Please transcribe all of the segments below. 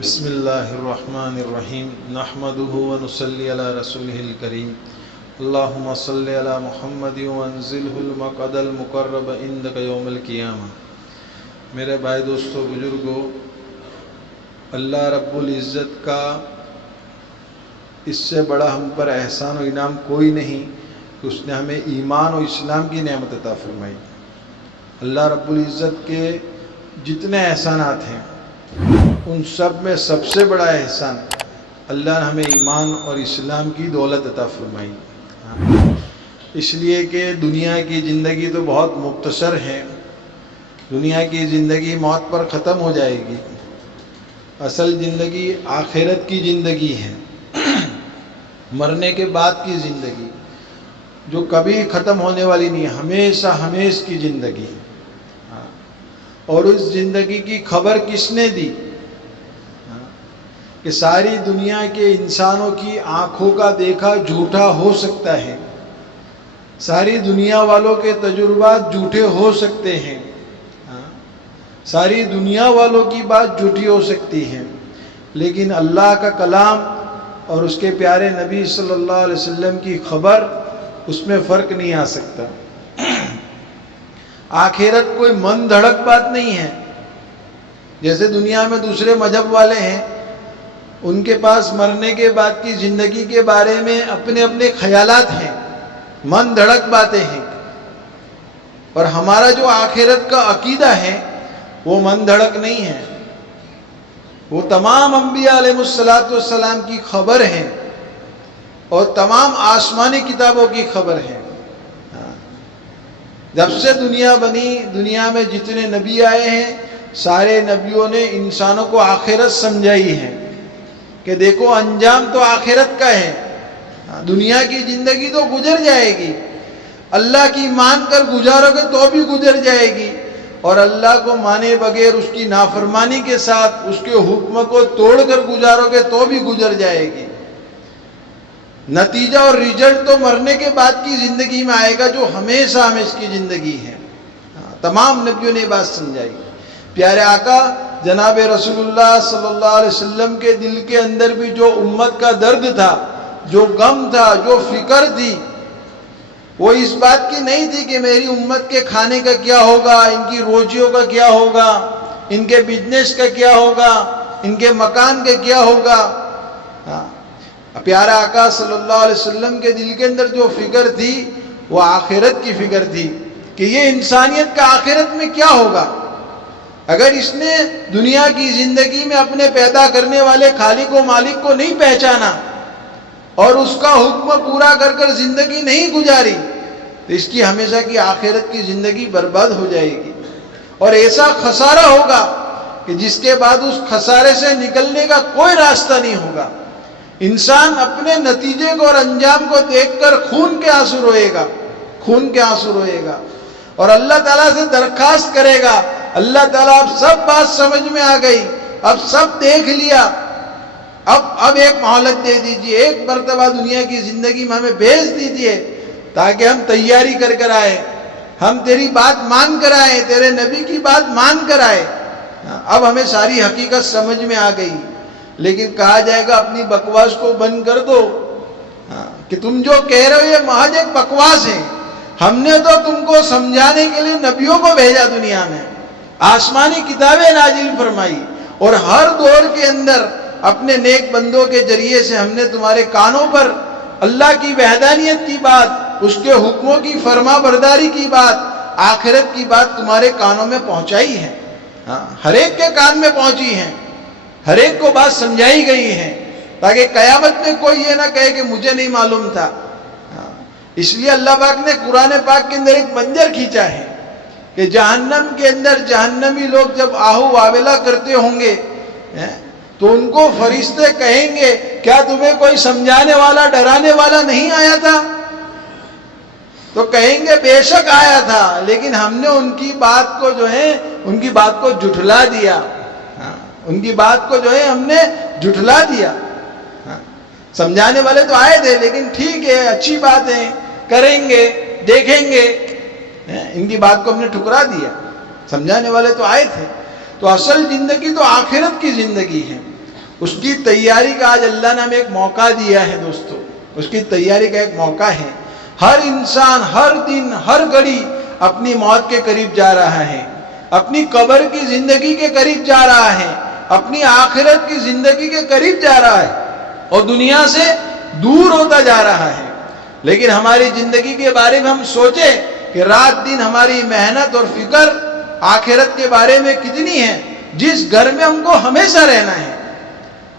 بسم اللہ الرحمن الرحیم نحمدہ ونصلی علی رسولہ الکریم اللہم صلی علی محمد وانزلہ المقعد المقرب عندک یوم القیامہ۔ میرے بھائی دوستو بزرگو، اللہ رب العزت کا اس سے بڑا ہم پر احسان و انعام کوئی نہیں کہ اس نے ہمیں ایمان و اسلام کی نعمت عطا فرمائی۔ اللہ رب العزت کے جتنے احسانات ہیں ان سب میں سب سے بڑا احسان اللہ نے ہمیں ایمان اور اسلام کی دولت عطا فرمائی۔ اس لیے کہ دنیا کی زندگی تو بہت مختصر ہے، دنیا کی زندگی موت پر ختم ہو جائے گی، اصل زندگی آخرت کی زندگی ہے، مرنے کے بعد کی زندگی جو کبھی ختم ہونے والی نہیں ہے، ہمیشہ ہمیشہ کی زندگی۔ اور اس زندگی کی خبر کس نے دی کہ ساری دنیا کے انسانوں کی آنکھوں کا دیکھا جھوٹا ہو سکتا ہے، ساری دنیا والوں کے تجربات جھوٹے ہو سکتے ہیں، ساری دنیا والوں کی بات جھوٹی ہو سکتی ہے، لیکن اللہ کا کلام اور اس کے پیارے نبی صلی اللہ علیہ وسلم کی خبر، اس میں فرق نہیں آ سکتا۔ آخرت کوئی من دھڑک بات نہیں ہے۔ جیسے دنیا میں دوسرے مذہب والے ہیں، ان کے پاس مرنے کے بعد کی زندگی کے بارے میں اپنے اپنے خیالات ہیں، من دھڑک باتیں ہیں، اور ہمارا جو آخرت کا عقیدہ ہے وہ من دھڑک نہیں ہے، وہ تمام انبیاء علیہ السلام کی خبر ہے اور تمام آسمانی کتابوں کی خبر ہے۔ جب سے دنیا بنی، دنیا میں جتنے نبی آئے ہیں، سارے نبیوں نے انسانوں کو آخرت سمجھائی ہے کہ دیکھو انجام تو آخرت کا ہے، دنیا کی زندگی تو گزر جائے گی، اللہ کی مان کر گزارو گے تو بھی گزر جائے گی، اور اللہ کو مانے بغیر اس کی نافرمانی کے ساتھ اس کے حکم کو توڑ کر گزارو گے تو بھی گزر جائے گی۔ نتیجہ اور ریزلٹ تو مرنے کے بعد کی زندگی میں آئے گا، جو ہمیشہ ہمیشہ کی زندگی ہے۔ تمام نبیوں نے یہ بات سمجھائی۔ پیارے آقا جناب رسول اللہ صلی اللہ علیہ وسلم کے دل کے اندر بھی جو امت کا درد تھا، جو غم تھا، جو فکر تھی، وہ اس بات کی نہیں تھی کہ میری امت کے کھانے کا کیا ہوگا، ان کی روزیوں کا کیا ہوگا، ان کے بزنس کا کیا ہوگا، ان کے مکان کا کیا ہوگا۔ پیارا آقا صلی اللہ علیہ وسلم کے دل کے اندر جو فکر تھی وہ آخرت کی فکر تھی کہ یہ انسانیت کا آخرت میں کیا ہوگا اگر اس نے دنیا کی زندگی میں اپنے پیدا کرنے والے خالق و مالک کو نہیں پہچانا اور اس کا حکم پورا کر کر زندگی نہیں گزاری، تو اس کی ہمیشہ کی آخرت کی زندگی برباد ہو جائے گی، اور ایسا خسارہ ہوگا کہ جس کے بعد اس خسارے سے نکلنے کا کوئی راستہ نہیں ہوگا۔ انسان اپنے نتیجے کو اور انجام کو دیکھ کر خون کے آنسو روئے گا، خون کے آنسو روئے گا، اور اللہ تعالیٰ سے درخواست کرے گا، اللہ تعالیٰ اب سب بات سمجھ میں آ گئی، اب سب دیکھ لیا، اب ایک مہلت دے دیجئے، ایک مرتبہ دنیا کی زندگی میں ہمیں بھیج دیجئے تاکہ ہم تیاری کر کر آئے، ہم تیری بات مان کر آئے، تیرے نبی کی بات مان کر آئے۔ اب ہمیں ساری حقیقت سمجھ میں آ گئی، لیکن کہا جائے گا اپنی بکواس کو بند کر دو، کہ تم جو کہہ رہے ہو یہ محض ایک بکواس ہے، ہم نے تو تم کو سمجھانے کے لیے نبیوں کو بھیجا، دنیا میں آسمانی کتابیں نازل فرمائی، اور ہر دور کے اندر اپنے نیک بندوں کے ذریعے سے ہم نے تمہارے کانوں پر اللہ کی وحدانیت کی بات، اس کے حکموں کی فرما برداری کی بات، آخرت کی بات تمہارے کانوں میں پہنچائی ہے، ہر ایک کے کان میں پہنچی ہے، ہر ایک کو بات سمجھائی گئی ہے، تاکہ قیامت میں کوئی یہ نہ کہے کہ مجھے نہیں معلوم تھا۔ اس لیے اللہ پاک نے قرآن پاک کے اندر ایک منظر کھینچا ہے کہ جہنم کے اندر جہنمی لوگ جب آہو واویلا کرتے ہوں گے تو ان کو فرشتے کہیں گے کیا تمہیں کوئی سمجھانے والا، ڈرانے والا نہیں آیا تھا؟ تو کہیں گے بے شک آیا تھا، لیکن ہم نے ان کی بات کو جو ہے ان کی بات کو جھٹلا دیا، ان کی بات کو جو ہے ہم نے جھٹلا دیا۔ سمجھانے والے تو آئے تھے، لیکن ٹھیک ہے، اچھی بات ہے، کریں گے، دیکھیں گے، ان کی بات کو ہم نے ٹھکرا دیا۔ سمجھانے والے تو آئے تھے۔ تو اصل زندگی تو آخرت کی زندگی ہے، اس کی تیاری کا آج اللہ نے ہمیں ایک موقع دیا ہے دوستو، اس کی تیاری کا ایک موقع ہے۔ ہر انسان ہر دن ہر گھڑی اپنی موت کے قریب جا رہا ہے، اپنی قبر کی زندگی کے قریب جا رہا ہے، اپنی آخرت کی زندگی کے قریب جا رہا ہے اور دنیا سے دور ہوتا جا رہا ہے۔ لیکن ہماری زندگی کے بارے میں ہم سوچیں کہ رات دن ہماری محنت اور فکر آخرت کے بارے میں کتنی ہے، جس گھر میں ہم کو ہمیشہ رہنا ہے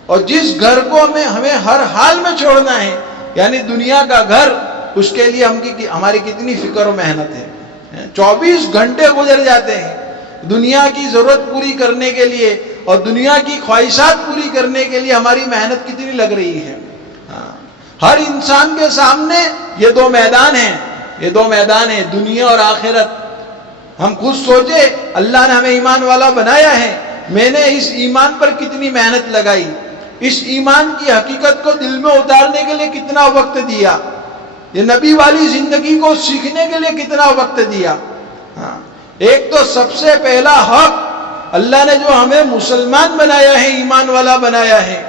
اور جس گھر کو ہمیں ہر حال میں چھوڑنا ہے، یعنی دنیا کا گھر، اس کے لیے ہماری کتنی فکر و محنت ہے۔ 24 گھنٹے گزر جاتے ہیں دنیا کی ضرورت پوری کرنے کے لیے اور دنیا کی خواہشات پوری کرنے کے لیے ہماری محنت کتنی لگ رہی ہے۔ ہر انسان کے سامنے یہ دو میدان ہیں، دنیا اور آخرت۔ ہم خود سوچے، اللہ نے ہمیں ایمان والا بنایا ہے، میں نے اس ایمان پر کتنی محنت لگائی، اس ایمان کی حقیقت کو دل میں اتارنے کے لیے کتنا وقت دیا، یہ نبی والی زندگی کو سیکھنے کے لیے کتنا وقت دیا۔ ایک تو سب سے پہلا حق، اللہ نے جو ہمیں مسلمان بنایا ہے، ایمان والا بنایا ہے،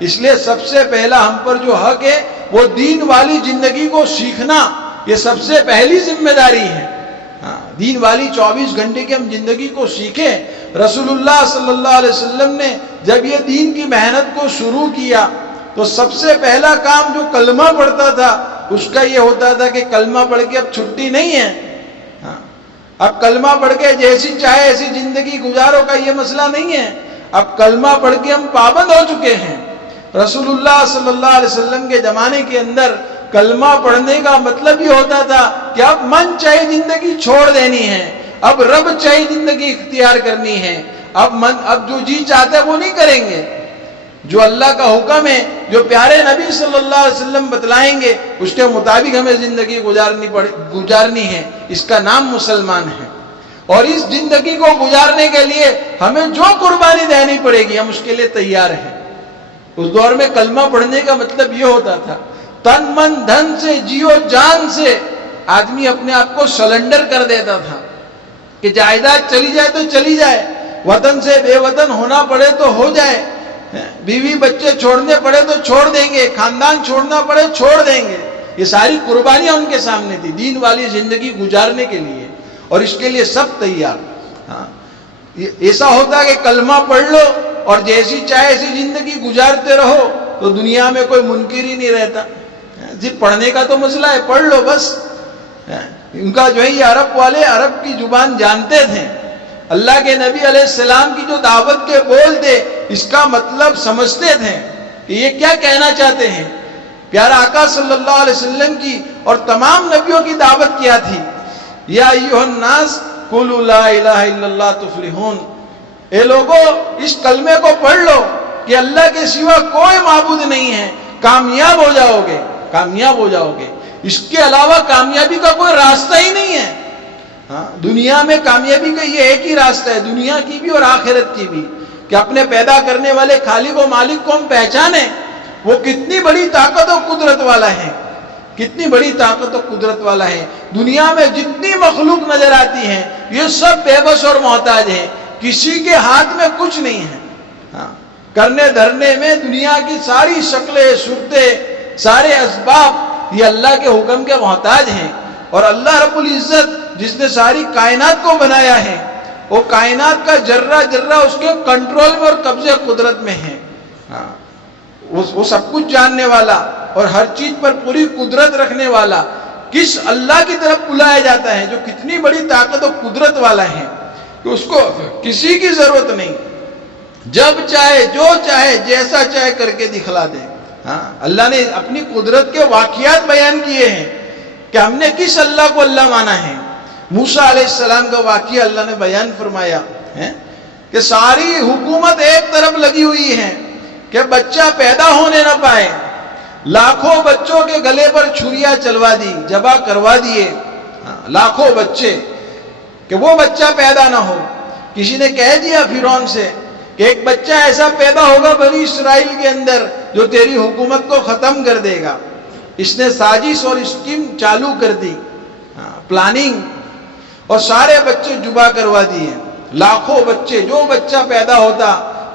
اس لیے سب سے پہلا ہم پر جو حق ہے وہ دین والی زندگی کو سیکھنا، یہ سب سے پہلی ذمہ داری ہے۔ دین والی 24 گھنٹے کی ہم زندگی کو سیکھیں۔ رسول اللہ صلی اللہ علیہ وسلم نے جب یہ دین کی محنت کو شروع کیا تو سب سے پہلا کام جو کلمہ پڑھتا تھا اس کا یہ ہوتا تھا کہ کلمہ پڑھ کے اب چھٹی نہیں ہے، اب کلمہ پڑھ کے جیسی چاہے ایسی زندگی گزارو کا یہ مسئلہ نہیں ہے، اب کلمہ پڑھ کے ہم پابند ہو چکے ہیں۔ رسول اللہ صلی اللہ علیہ وسلم کے زمانے کے اندر کلمہ پڑھنے کا مطلب یہ ہوتا تھا کہ اب من چاہے زندگی چھوڑ دینی ہے، اب رب چاہے زندگی اختیار کرنی ہے، اب جو جی چاہتا ہے وہ نہیں کریں گے، جو اللہ کا حکم ہے، جو پیارے نبی صلی اللہ علیہ وسلم بتلائیں گے اس کے مطابق ہمیں زندگی گزارنی ہے۔ اس کا نام مسلمان ہے، اور اس زندگی کو گزارنے کے لیے ہمیں جو قربانی دینی پڑے گی ہم اس کے لیے تیار ہیں۔ اس دور میں کلمہ پڑھنے کا مطلب یہ ہوتا تھا تن من دھن سے جیو جان سے آدمی اپنے آپ کو سلنڈر کر دیتا تھا کہ جائیداد چلی جائے تو چلی جائے، وطن سے بے وطن ہونا پڑے تو ہو جائے، بیوی بچے چھوڑنے پڑے تو چھوڑ دیں گے، خاندان چھوڑنا پڑے چھوڑ دیں گے۔ یہ ساری قربانیاں ان کے سامنے تھی دین والی زندگی گزارنے کے لیے، اور اس کے لیے سب تیار۔ ایسا ہوتا کہ کلمہ پڑھ لو اور جیسی چاہے ایسی زندگی گزارتے رہو تو دنیا میں کوئی منکر ہی نہیں رہتا۔ جی پڑھنے کا تو مسئلہ ہے، پڑھ لو بس۔ ان کا جو ہے یہ عرب والے عرب کی زبان جانتے تھے، اللہ کے نبی علیہ السلام کی جو دعوت کے بول تھے اس کا مطلب سمجھتے تھے کہ یہ کیا کہنا چاہتے ہیں۔ پیارا آقا صلی اللہ علیہ وسلم کی اور تمام نبیوں کی دعوت کیا تھی، یا ایھا الناس قولوا لا الہ الا اللہ تفلحون، اے لوگو اس کلمے کو پڑھ لو کہ اللہ کے سوا کوئی معبود نہیں ہے، کامیاب ہو جاؤ گے، کامیاب ہو جاؤ گے۔ اس کے علاوہ کامیابی کا کوئی راستہ ہی نہیں ہے۔ دنیا میں کامیابی کا یہ ایک ہی راستہ ہے، دنیا کی بھی اور آخرت کی بھی، کہ اپنے پیدا کرنے والے خالق و مالک کو ہم پہچانیں، وہ کتنی بڑی طاقت و قدرت والا ہے، کتنی بڑی طاقت و قدرت والا ہے۔ دنیا میں جتنی مخلوق نظر آتی ہیں یہ سب بے بس اور محتاج ہیں، کسی کے ہاتھ میں کچھ نہیں ہے۔ کرنے دھرنے میں دنیا کی ساری شکلیں صورتیں سارے اسباب یہ اللہ کے حکم کے محتاج ہیں، اور اللہ رب العزت جس نے ساری کائنات کو بنایا ہے وہ کائنات کا ذرہ ذرہ اس کے کنٹرول میں اور قبضے قدرت میں ہے۔ وہ سب کچھ جاننے والا اور ہر چیز پر پوری قدرت رکھنے والا کس اللہ کی طرف بلایا جاتا ہے جو کتنی بڑی طاقت و قدرت والا ہے کہ اس کو کسی کی ضرورت نہیں، جب چاہے جو چاہے جیسا چاہے کر کے دکھلا دے۔ اللہ نے اپنی قدرت کے واقعات بیان کیے ہیں کہ ہم نے کس اللہ کو اللہ مانا ہے۔ موسیٰ علیہ السلام کا واقعہ اللہ نے بیان فرمایا ہے کہ ساری حکومت ایک طرف لگی ہوئی ہے کہ بچہ پیدا ہونے نہ پائے، لاکھوں بچوں کے گلے پر چھریاں چلوا دی، ذبح کروا دیے، لاکھوں بچے، کہ وہ بچہ پیدا نہ ہو۔ کسی نے کہہ دیا فرعون سے کہ ایک بچہ ایسا پیدا ہوگا بنی اسرائیل کے اندر جو تیری حکومت کو ختم کر دے گا۔ اس نے سازش اور اسکیم چالو کر دی، پلاننگ، اور سارے بچے ذبح کروا دیے، لاکھوں بچے، جو بچہ پیدا ہوتا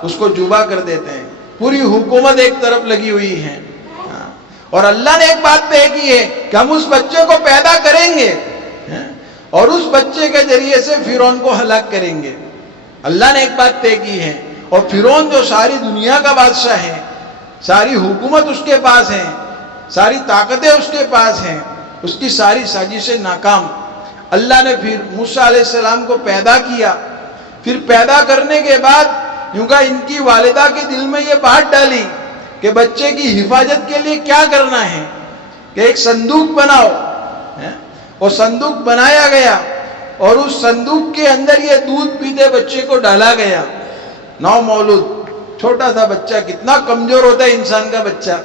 اس کو ذبح کر دیتے ہیں۔ پوری حکومت ایک طرف لگی ہوئی ہے. اور اللہ نے ایک بات طے کی ہے کہ ہم اس بچے کو پیدا کریں گے اور اس بچے کے ذریعے سے فرعون کو ہلاک کریں گے. اللہ نے ایک بات طے کی ہے. اور فرعون جو ساری دنیا کا بادشاہ ہے، ساری حکومت اس کے پاس ہے، ساری طاقتیں اس کے پاس ہیں، اس کی ساری سازشیں ناکام. اللہ نے پھر موسیٰ علیہ السلام کو پیدا کیا. پھر پیدا کرنے کے بعد یوں کہ ان کی والدہ کے دل میں یہ بات ڈالی کہ بچے کی حفاظت کے لیے کیا کرنا ہے کہ ایک صندوق بناؤ. اور صندوق بنایا گیا اور اس صندوق کے اندر یہ دودھ پیتے بچے کو ڈالا گیا. نو مولود چھوٹا تھا بچہ. کتنا کمزور ہوتا ہے انسان کا بچہ.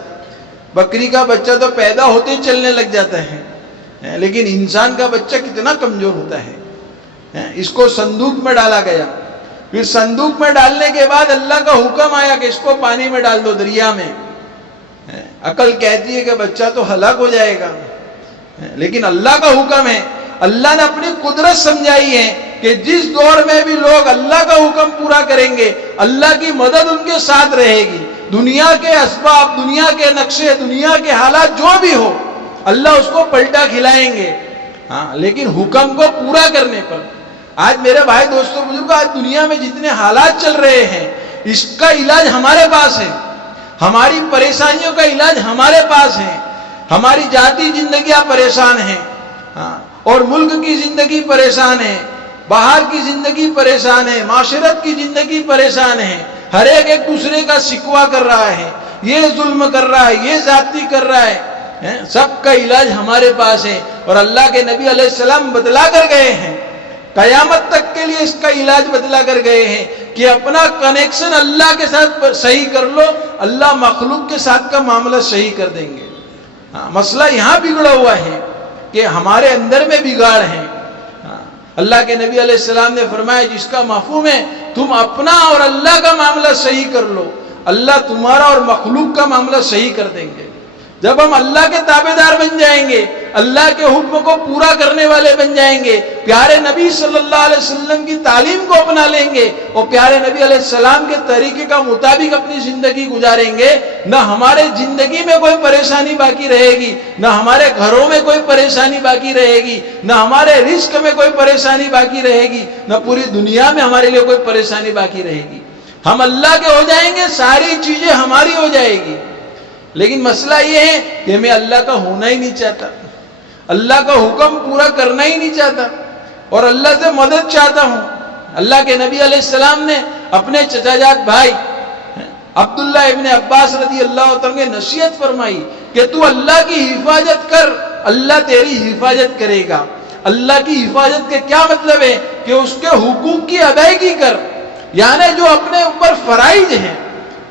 بکری کا بچہ تو پیدا ہوتے ہی چلنے لگ جاتا ہے، لیکن انسان کا بچہ کتنا کمزور ہوتا ہے. اس کو صندوق میں ڈالا گیا. پھر صندوق میں ڈالنے کے بعد اللہ کا حکم آیا کہ اس کو پانی میں ڈال دو، دریا میں. عقل کہتی ہے کہ بچہ تو ہلاک ہو جائے گا، لیکن اللہ کا حکم ہے. اللہ نے اپنی قدرت سمجھائی ہے کہ جس دور میں بھی لوگ اللہ کا حکم پورا کریں گے اللہ کی مدد ان کے ساتھ رہے گی. دنیا کے اسباب، دنیا کے نقشے، دنیا کے حالات جو بھی ہو، اللہ اس کو پلٹا کھلائیں گے. لیکن حکم کو پورا کرنے پر. آج میرے بھائی دوستوں بزرگوں، آج دنیا میں جتنے حالات چل رہے ہیں اس کا علاج ہمارے پاس ہے. ہماری پریشانیوں کا علاج ہمارے پاس ہے. ہماری ذاتی زندگیاں پریشان ہیں اور ملک کی زندگی پریشان ہے، باہر کی زندگی پریشان ہے، معاشرت کی زندگی پریشان ہے. ہر ایک دوسرے کا شکوہ کر رہا ہے، یہ ظلم کر رہا ہے، یہ زیادتی کر رہا ہے. سب کا علاج ہمارے پاس ہے. اور اللہ کے نبی علیہ السلام بتلا کر گئے ہیں، قیامت تک کے لیے اس کا علاج بتلا کر گئے ہیں کہ اپنا کنیکشن اللہ کے ساتھ صحیح کر لو، اللہ مخلوق کے ساتھ کا معاملہ صحیح کر دیں گے. مسئلہ یہاں بگڑا ہوا ہے کہ ہمارے اندر میں بگاڑ ہے. اللہ کے نبی علیہ السلام نے فرمایا جس کا مفہوم ہے تم اپنا اور اللہ کا معاملہ صحیح کر لو، اللہ تمہارا اور مخلوق کا معاملہ صحیح کر دیں گے. جب ہم اللہ کے تابعدار بن جائیں گے، اللہ کے حکم کو پورا کرنے والے بن جائیں گے، پیارے نبی صلی اللہ علیہ وسلم کی تعلیم کو اپنا لیں گے اور پیارے نبی علیہ السلام کے طریقے کا مطابق اپنی زندگی گزاریں گے، نہ ہمارے زندگی میں کوئی پریشانی باقی رہے گی، نہ ہمارے گھروں میں کوئی پریشانی باقی رہے گی، نہ ہمارے رزق میں کوئی پریشانی باقی رہے گی، نہ پوری دنیا میں ہمارے لیے کوئی پریشانی باقی رہے گی. ہم اللہ کے ہو جائیں گے، ساری چیزیں ہماری ہو جائے گی. لیکن مسئلہ یہ ہے کہ میں اللہ کا ہونا ہی نہیں چاہتا، اللہ کا حکم پورا کرنا ہی نہیں چاہتا اور اللہ سے مدد چاہتا ہوں. اللہ کے نبی علیہ السلام نے اپنے چچا جات بھائی عبداللہ ابن عباس رضی اللہ عنہ نے نصیحت فرمائی کہ تو اللہ کی حفاظت کر، اللہ تیری حفاظت کرے گا. اللہ کی حفاظت کے کیا مطلب ہے کہ اس کے حقوق کی ادائیگی کر، یعنی جو اپنے اوپر فرائض ہیں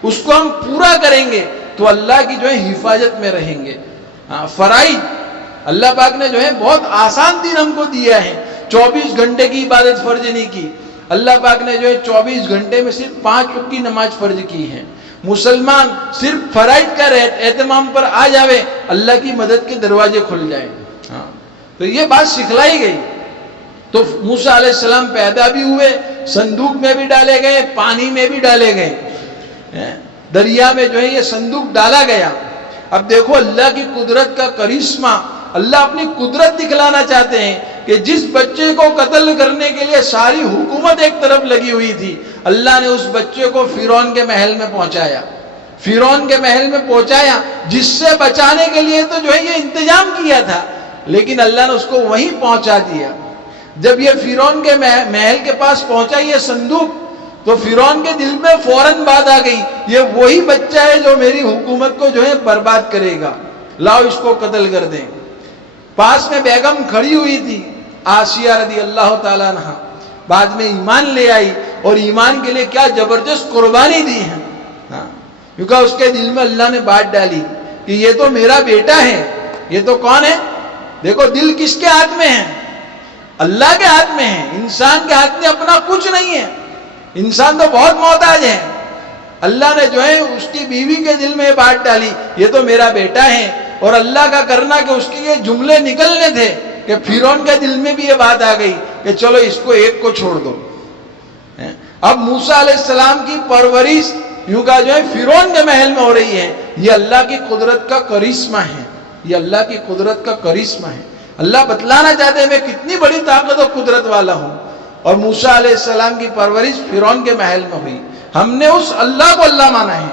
اس کو ہم پورا کریں گے تو اللہ کی جو ہے حفاظت میں رہیں گے. فرائض اللہ پاک نے جو ہے بہت آسان دین ہم کو دیا ہے. 24 گھنٹے کی عبادت فرض نہیں کی. اللہ پاک نے جو ہے 24 گھنٹے میں صرف 5 وقت کی نماز فرض کی ہے. مسلمان صرف فرائض کا اہتمام پر آ جاوے، اللہ کی مدد کے دروازے کھل جائیں. تو یہ بات سکھلائی گئی. تو موسیٰ علیہ السلام پیدا بھی ہوئے، صندوق میں بھی ڈالے گئے، پانی میں بھی ڈالے گئے، دریا میں جو ہے یہ صندوق ڈالا گیا. اب دیکھو اللہ کی قدرت کا کرشمہ. اللہ اپنی قدرت دکھلانا چاہتے ہیں کہ جس بچے کو قتل کرنے کے لیے ساری حکومت ایک طرف لگی ہوئی تھی، اللہ نے اس بچے کو فرعون کے محل میں پہنچایا. فرعون کے محل میں پہنچایا جس سے بچانے کے لیے تو جو ہے یہ انتظام کیا تھا، لیکن اللہ نے اس کو وہیں پہنچا دیا. جب یہ فرعون کے محل کے پاس پہنچا یہ صندوق، تو فرعون کے دل میں فوراً بات آ گئی، یہ وہی بچہ ہے جو میری حکومت کو جو ہے برباد کرے گا، لاؤ اس کو قتل کر دیں. پاس میں بیگم کھڑی ہوئی تھی آسیہ رضی اللہ تعالیٰ عنہ، بعد میں ایمان لے آئی اور ایمان کے لیے کیا زبردست قربانی دی ہے. کیونکہ اس کے دل میں اللہ نے بات ڈالی کہ یہ تو میرا بیٹا ہے. یہ تو کون ہے؟ دیکھو دل کس کے ہاتھ میں ہے؟ اللہ کے ہاتھ میں ہے. انسان کے ہاتھ میں اپنا کچھ نہیں ہے. انسان تو بہت محتاج ہے. اللہ نے جو ہے اس کی بیوی کے دل میں بات ڈالی، یہ تو میرا بیٹا ہے. اور اللہ کا کرنا کہ اس کے یہ جملے نکلنے تھے کہ فرعون کے دل میں بھی یہ بات آ گئی کہ چلو اس کو ایک کو چھوڑ دو. اب موسیٰ علیہ السلام کی پرورش یوں کہا جو ہے فرعون کے محل میں ہو رہی ہے، یہ اللہ کی قدرت کا کرشمہ ہے، یہ اللہ کی قدرت کا کرشمہ ہے۔ اللہ بتلانا چاہتے ہیں میں کتنی بڑی طاقت و قدرت والا ہوں۔ اور موسیٰ علیہ السلام کی پرورش فرعون کے محل میں ہوئی۔ ہم نے اس اللہ کو اللہ مانا ہے،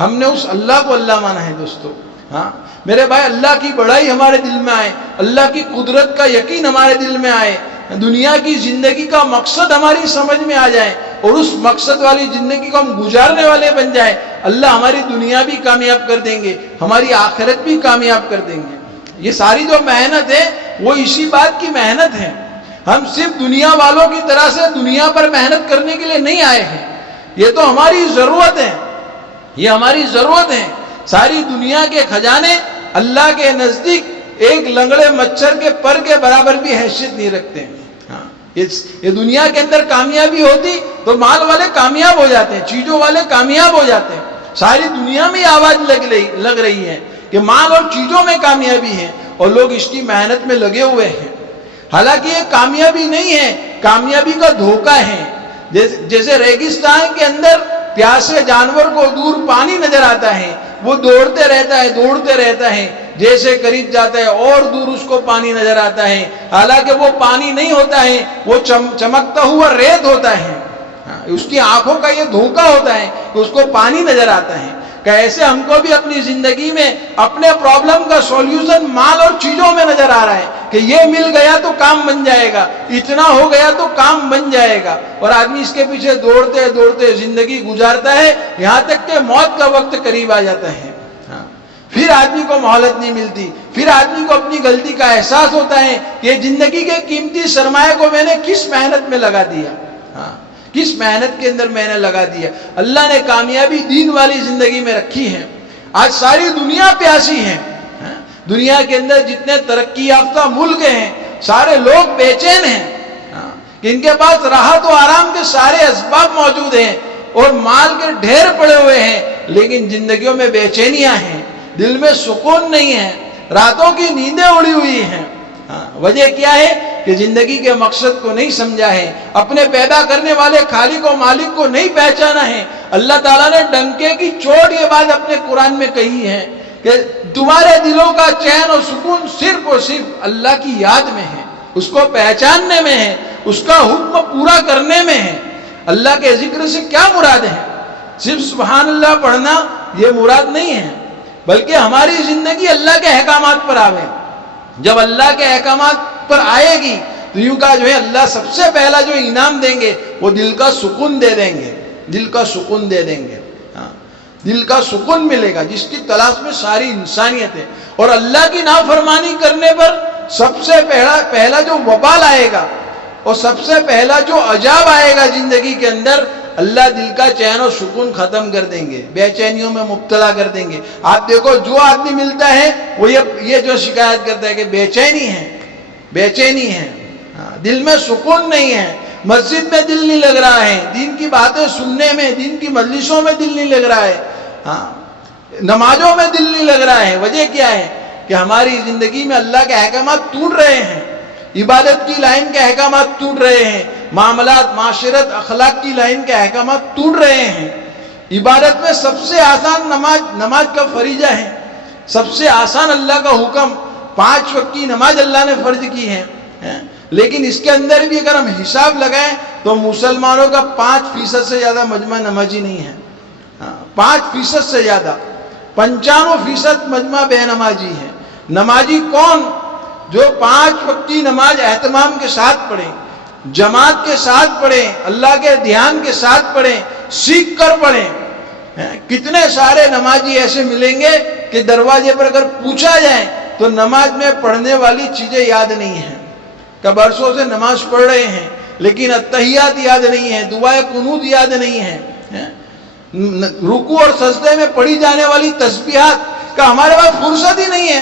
ہم نے اس اللہ کو اللہ مانا ہے دوستو۔ ہاں میرے بھائی، اللہ کی بڑائی ہمارے دل میں آئے، اللہ کی قدرت کا یقین ہمارے دل میں آئے، دنیا کی زندگی کا مقصد ہماری سمجھ میں آ جائے اور اس مقصد والی زندگی کو ہم گزارنے والے بن جائیں، اللہ ہماری دنیا بھی کامیاب کر دیں گے، ہماری آخرت بھی کامیاب کر دیں گے۔ یہ ساری جو محنت ہے وہ اسی بات کی محنت ہے۔ ہم صرف دنیا والوں کی طرح سے دنیا پر محنت کرنے کے لیے نہیں آئے ہیں، یہ تو ہماری ضرورت ہے، یہ ہماری ضرورت ہے۔ ساری دنیا کے خزانے اللہ کے نزدیک ایک لنگڑے مچھر کے پر کے برابر بھی حیثیت نہیں رکھتے ہیں۔ یہ دنیا کے اندر کامیابی ہوتی تو مال والے کامیاب ہو جاتے ہیں، چیزوں والے کامیاب ہو جاتے ہیں۔ ساری دنیا میں آواز لگ رہی ہے کہ مال اور چیزوں میں کامیابی ہے اور لوگ اس کی محنت میں لگے ہوئے ہیں۔ حالانکہ یہ کامیابی نہیں ہے، کامیابی کا دھوکہ ہے۔ جیسے ریگستان کے اندر پیاسے جانور کو دور پانی نظر آتا ہے، وہ دوڑتے رہتا ہے، جیسے قریب جاتا ہے اور دور اس کو پانی نظر آتا ہے، حالانکہ وہ پانی نہیں ہوتا ہے، وہ چمکتا ہوا ریت ہوتا ہے۔ اس کی آنکھوں کا یہ دھوکہ ہوتا ہے کہ اس کو پانی نظر آتا ہے۔ کہ ایسے ہم کو بھی اپنی زندگی میں اپنے پرابلم کا سولوشن مال اور چیزوں میں نظر آ رہا ہے کہ یہ مل گیا تو کام بن جائے گا، اتنا ہو گیا تو کام بن جائے گا، اور آدمی اس کے پیچھے دوڑتے زندگی گزارتا ہے، یہاں تک کہ موت کا وقت قریب آ جاتا ہے۔ پھر آدمی کو مہلت نہیں ملتی، پھر آدمی کو اپنی غلطی کا احساس ہوتا ہے کہ زندگی کے قیمتی سرمایہ کو میں نے کس محنت میں لگا دیا، کس محنت کے اندر میں نے لگا دیا۔ اللہ نے کامیابی دین والی زندگی میں رکھی ہے۔ آج ساری دنیا پیاسی ہے، دنیا کے اندر جتنے ترقی یافتہ ملک ہیں سارے لوگ بے چین ہیں کہ ان کے پاس راحت و آرام کے سارے اسباب موجود ہیں اور مال کے ڈھیر پڑے ہوئے ہیں، لیکن زندگیوں میں بے چینیاں ہیں، دل میں سکون نہیں ہے، راتوں کی نیندیں اڑی ہوئی ہیں۔ وجہ کیا ہے کہ زندگی کے مقصد کو نہیں سمجھا ہے، اپنے پیدا کرنے والے خالق و مالک کو نہیں پہچانا ہے۔ اللہ تعالیٰ نے ڈنکے کی چوٹ یہ بات اپنے قرآن میں کہی ہے کہ تمہارے دلوں کا چین اور سکون صرف اور صرف اللہ کی یاد میں ہے، اس کو پہچاننے میں ہے، اس کا حکم پورا کرنے میں ہے۔ اللہ کے ذکر سے کیا مراد ہے؟ صرف سبحان اللہ پڑھنا یہ مراد نہیں ہے، بلکہ ہماری زندگی اللہ کے احکامات پر آوے۔ جب اللہ کے احکامات پر آئے گی تو یوں کہا جو ہے اللہ سب سے پہلا جو انعام دیں گے وہ دل کا سکون دے دیں گے، دل کا سکون دے دیں گے، دل کا سکون ملے گا جس کی تلاش میں ساری انسانیت ہے۔ اور اللہ کی نافرمانی کرنے پر سب سے پہلا جو وبال آئے گا اور سب سے پہلا جو عذاب آئے گا زندگی کے اندر، اللہ دل کا چین و سکون ختم کر دیں گے، بے چینیوں میں مبتلا کر دیں گے۔ آپ دیکھو جو آدمی ملتا ہے وہ یہ جو شکایت کرتا ہے کہ بے چینی ہے، دل میں سکون نہیں ہے، مسجد میں دل نہیں لگ رہا ہے، دین کی باتیں سننے میں، دین کی مجلسوں میں دل نہیں لگ رہا ہے، نمازوں میں دل نہیں لگ رہا ہے۔ وجہ کیا ہے کہ ہماری زندگی میں اللہ کے احکامات ٹوٹ رہے ہیں، عبادت کی لائن کے احکامات ٹوٹ رہے ہیں، معاملات، معاشرت، اخلاق کی لائن کے احکامات ٹوٹ رہے ہیں۔ عبادت میں سب سے آسان نماز کا فریضہ ہے، سب سے آسان اللہ کا حکم 5 وقت کی نماز اللہ نے فرض کی ہے، لیکن اس کے اندر بھی اگر ہم حساب لگائیں تو مسلمانوں کا 5% سے زیادہ مجمع نمازی نہیں ہے، 5% سے زیادہ، 95% مجمع بے نمازی ہے۔ نمازی کون؟ جو 5 وقت کی نماز اہتمام کے ساتھ پڑھیں، جماعت کے ساتھ پڑھیں، اللہ کے دھیان کے ساتھ پڑھیں، سیکھ کر پڑھیں۔ کتنے سارے نمازی ایسے ملیں گے کہ دروازے پر اگر پوچھا جائے تو نماز میں پڑھنے والی چیزیں یاد نہیں ہیں، کہ برسوں سے نماز پڑھ رہے ہیں لیکن اتحیات یاد نہیں ہیں، دعائے قنوت یاد نہیں ہیں، رکوع اور سجدے میں پڑھی جانے والی تسبیحات کا ہمارے پاس فرصت ہی نہیں ہے۔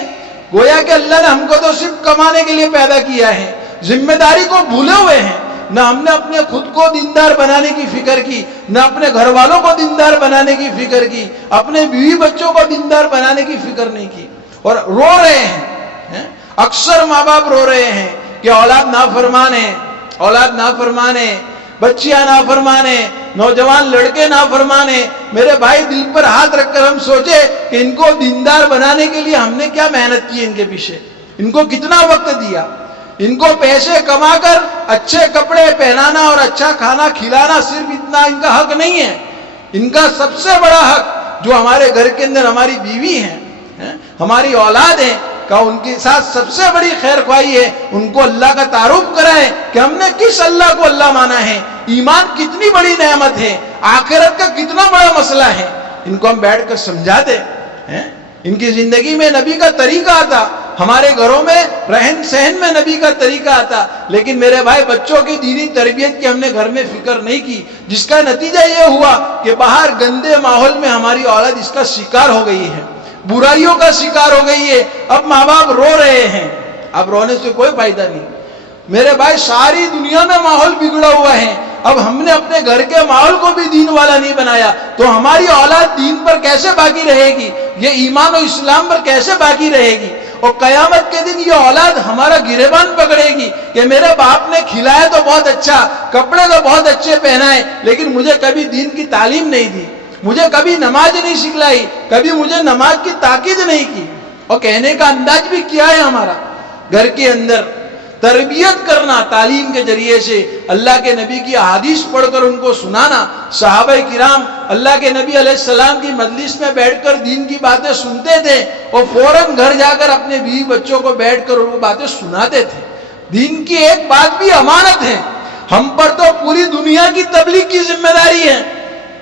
گویا کہ اللہ نے ہم کو تو صرف کمانے کے لیے پیدا کیا ہے، ذمہ داری کو بھولے ہوئے ہیں۔ نہ ہم نے اپنے خود کو دیندار بنانے کی فکر کی، نہ اپنے گھر والوں کو دیندار بنانے کی فکر کی، اپنے بیوی بچوں کو دیندار بنانے کی فکر نہیں کی، اور رو رہے ہیں۔ اکثر ماں باپ رو رہے ہیں کہ اولاد نافرمان ہے، بچیاں نافرمان ہیں، نوجوان لڑکے نافرمان ہیں. میرے بھائی دل پر ہاتھ رکھ کر ہم سوچے کہ ان کو دیندار بنانے کے لیے ہم نے کیا محنت کی ان کے پیچھے، ان کو کتنا وقت دیا. ان کو پیسے کما کر اچھے کپڑے پہنانا اور اچھا کھانا کھلانا صرف اتنا ان کا حق نہیں ہے. ان کا سب سے بڑا حق جو ہمارے گھر کے اندر ہماری بیوی ہیں، ہماری اولاد ہیں، کہ ان کے ساتھ سب سے بڑی خیر خواہی ہے ان کو اللہ کا تعارف کرائیں کہ ہم نے کس اللہ کو اللہ مانا ہے، ایمان کتنی بڑی نعمت ہے، آخرت کا کتنا بڑا مسئلہ ہے. ان کو ہم بیٹھ کر سمجھا دیں. ان کی زندگی میں نبی کا طریقہ آتا، ہمارے گھروں میں رہن سہن میں نبی کا طریقہ آتا، لیکن میرے بھائی بچوں کی دینی تربیت کی ہم نے گھر میں فکر نہیں کی، جس کا نتیجہ یہ ہوا کہ باہر گندے ماحول میں ہماری اولاد اس کا شکار ہو گئی ہے، برائیوں کا شکار ہو گئی ہے. اب ماں باپ رو رہے ہیں، اب رونے سے کوئی فائدہ نہیں. میرے بھائی ساری دنیا میں ماحول بگڑا ہوا ہے، اب ہم نے اپنے گھر کے ماحول کو بھی دین والا نہیں بنایا تو ہماری اولاد دین پر کیسے باقی رہے گی، یہ ایمان و اسلام پر کیسے باقی رہے گی. اور قیامت کے دن یہ اولاد ہمارا گریبان پکڑے گی کہ میرے باپ نے کھلایا تو بہت اچھا، کپڑے تو بہت اچھے پہنائے، لیکن مجھے کبھی دین کی تعلیم نہیں دی، مجھے کبھی نماز نہیں سکھلائی، کبھی مجھے نماز کی تاکید نہیں کی. اور کہنے کا انداز بھی کیا ہے ہمارا، گھر کے اندر تربیت کرنا تعلیم کے ذریعے سے، اللہ کے نبی کی احادیث پڑھ کر ان کو سنانا. صحابہ کرام اللہ کے نبی علیہ السلام کی مجلس میں بیٹھ کر دین کی باتیں سنتے تھے اور فوراً گھر جا کر اپنے بیوی بچوں کو بیٹھ کر وہ باتیں سناتے تھے. دین کی ایک بات بھی امانت ہے، ہم پر تو پوری دنیا کی تبلیغ کی ذمہ داری ہے.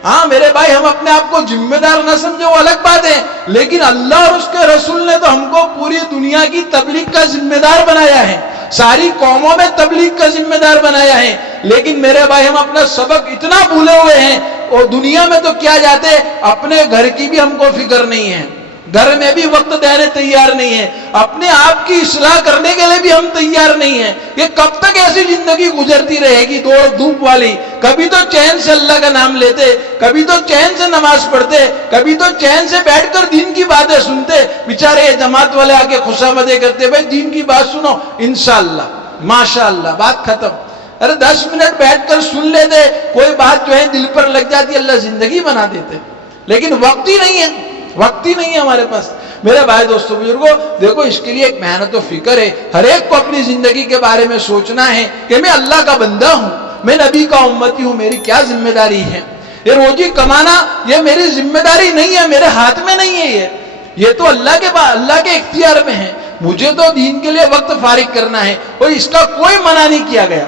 ہاں میرے بھائی ہم اپنے آپ کو ذمہ دار نہ سمجھے وہ الگ بات ہے، لیکن اللہ اور اس کے رسول نے تو ہم کو پوری دنیا کی تبلیغ کا ذمہ دار بنایا ہے، ساری قوموں میں تبلیغ کا ذمہ دار بنایا ہے. لیکن میرے بھائی ہم اپنا سبق اتنا بھولے ہوئے ہیں، اور دنیا میں تو کیا جاتے، اپنے گھر کی بھی ہم کو فکر نہیں ہے، گھر میں بھی وقت دینے تیار نہیں ہے، اپنے آپ کی اصلاح کرنے کے لیے بھی ہم تیار نہیں ہیں. یہ کب تک ایسی زندگی گزرتی رہے گی دوڑ دھوپ والی؟ کبھی تو چین سے اللہ کا نام لیتے، کبھی تو چین سے نماز پڑھتے، کبھی تو چین سے بیٹھ کر دین کی باتیں سنتے. بیچارے یہ جماعت والے آ کے خوشامدیں کرتے، بھائی دین کی بات سنو، انشاءاللہ ماشاءاللہ بات ختم. ارے 10 منٹ بیٹھ کر سن لیتے، کوئی بات جو ہے دل پر لگ جاتی، اللہ زندگی بنا دیتے. لیکن وقت ہی نہیں ہے، وقت ہی نہیں ہے ہمارے پاس. میرے بھائی دوستو بزرگوں دیکھو، اس کے لیے ایک محنت و فکر ہے. ہر ایک کو اپنی زندگی کے بارے میں سوچنا ہے کہ میں اللہ کا بندہ ہوں، میں نبی کا امتی ہوں، میری کیا ذمہ داری ہے. یہ روزی کمانا یہ میری ذمہ داری نہیں ہے، میرے ہاتھ میں نہیں ہے، یہ تو اللہ کے اختیار میں ہے. مجھے تو دین کے لیے وقت فارغ کرنا ہے اور اس کا کوئی منع نہیں کیا گیا.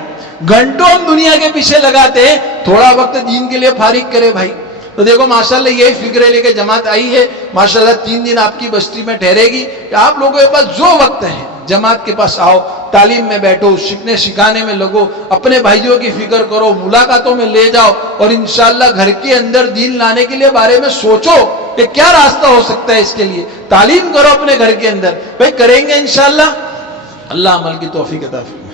گھنٹوں ہم دنیا کے پیچھے لگاتے ہیں، تھوڑا وقت دین کے لیے فارغ کرے بھائی. تو دیکھو ماشاءاللہ یہی فکر لے کے جماعت آئی ہے. ماشاءاللہ 3 دن آپ کی بستی میں ٹھہرے گی. آپ لوگوں کے پاس جو وقت ہے جماعت کے پاس آؤ، تعلیم میں بیٹھو، سیکھنے سکھانے میں لگو، اپنے بھائیوں کی فکر کرو، ملاقاتوں میں لے جاؤ، اور انشاءاللہ گھر کے اندر دین لانے کے لیے بارے میں سوچو کہ کیا راستہ ہو سکتا ہے. اس کے لیے تعلیم کرو اپنے گھر کے اندر. بھائی کریں گے انشاءاللہ، اللہ عمل کی توفیق عطا فرمائے.